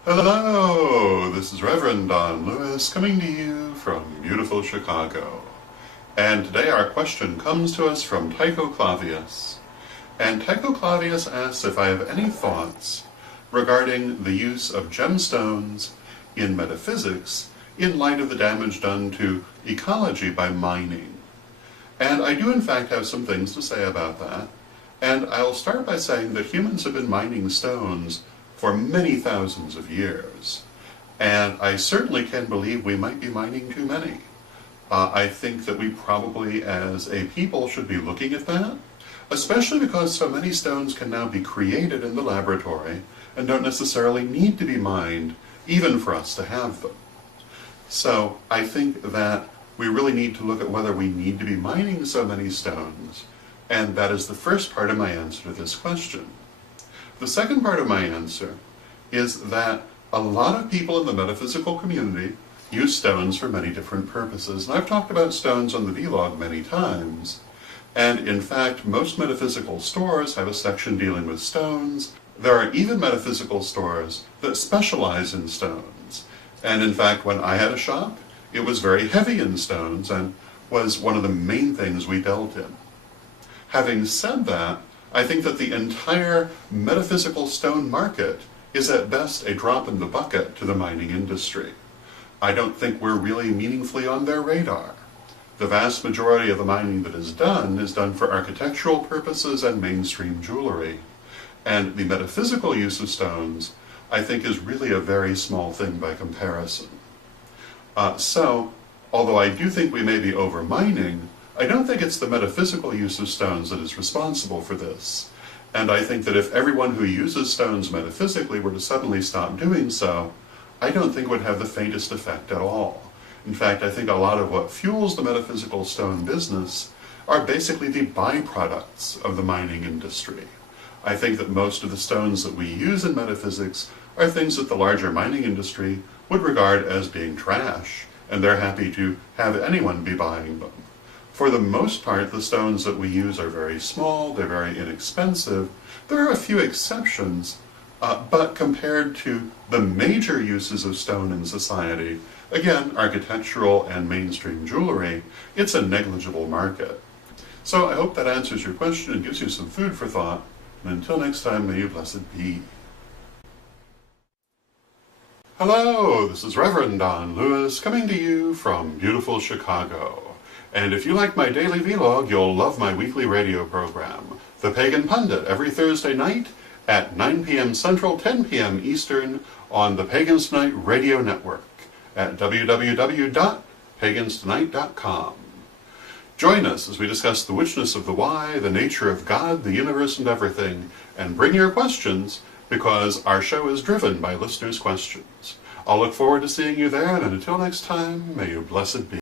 Hello, this is Rev Don coming to you from beautiful Chicago. And today our question comes to us from Tychoclavious. And Tychoclavious asks if I have any thoughts regarding the use of gemstones in metaphysics in light of the damage done to ecology by mining. And I do in fact have some things to say about that. And I'll start by saying that humans have been mining stones for many thousands of years. And I certainly can believe we might be mining too many. I think that we probably as a people should be looking at that, especially because so many stones can now be created in the laboratory and don't necessarily need to be mined even for us to have them. So I think that we really need to look at whether we need to be mining so many stones, and that is the first part of my answer to this question. The second part of my answer is that a lot of people in the metaphysical community use stones for many different purposes. And I've talked about stones on the vlog many times. And in fact, most metaphysical stores have a section dealing with stones. There are even metaphysical stores that specialize in stones. And in fact, when I had a shop, it was very heavy in stones and was one of the main things we dealt in. Having said that, I think that the entire metaphysical stone market is at best a drop in the bucket to the mining industry. I don't think we're really meaningfully on their radar. The vast majority of the mining that is done for architectural purposes and mainstream jewelry. And the metaphysical use of stones, I think, is really a very small thing by comparison. So, although I do think we may be over mining, I don't think it's the metaphysical use of stones that is responsible for this. And I think that if everyone who uses stones metaphysically were to suddenly stop doing so, I don't think it would have the faintest effect at all. In fact, I think a lot of what fuels the metaphysical stone business are basically the byproducts of the mining industry. I think that most of the stones that we use in metaphysics are things that the larger mining industry would regard as being trash, and they're happy to have anyone be buying them. For the most part, the stones that we use are very small, they're very inexpensive. There are a few exceptions, but compared to the major uses of stone in society, again, architectural and mainstream jewelry, it's a negligible market. So I hope that answers your question and gives you some food for thought. And until next time, may you blessed be. Hello, this is Rev Don coming to you from beautiful Chicago. And if you like my daily vlog, you'll love my weekly radio program, The Pagan Pundit, every Thursday night at 9 p.m. Central, 10 p.m. Eastern on the Pagans Tonight Radio Network at www.paganstonight.com. Join us as we discuss the witchness of the why, the nature of God, the universe, and everything, and bring your questions, because our show is driven by listeners' questions. I'll look forward to seeing you there, and until next time, may you blessed be.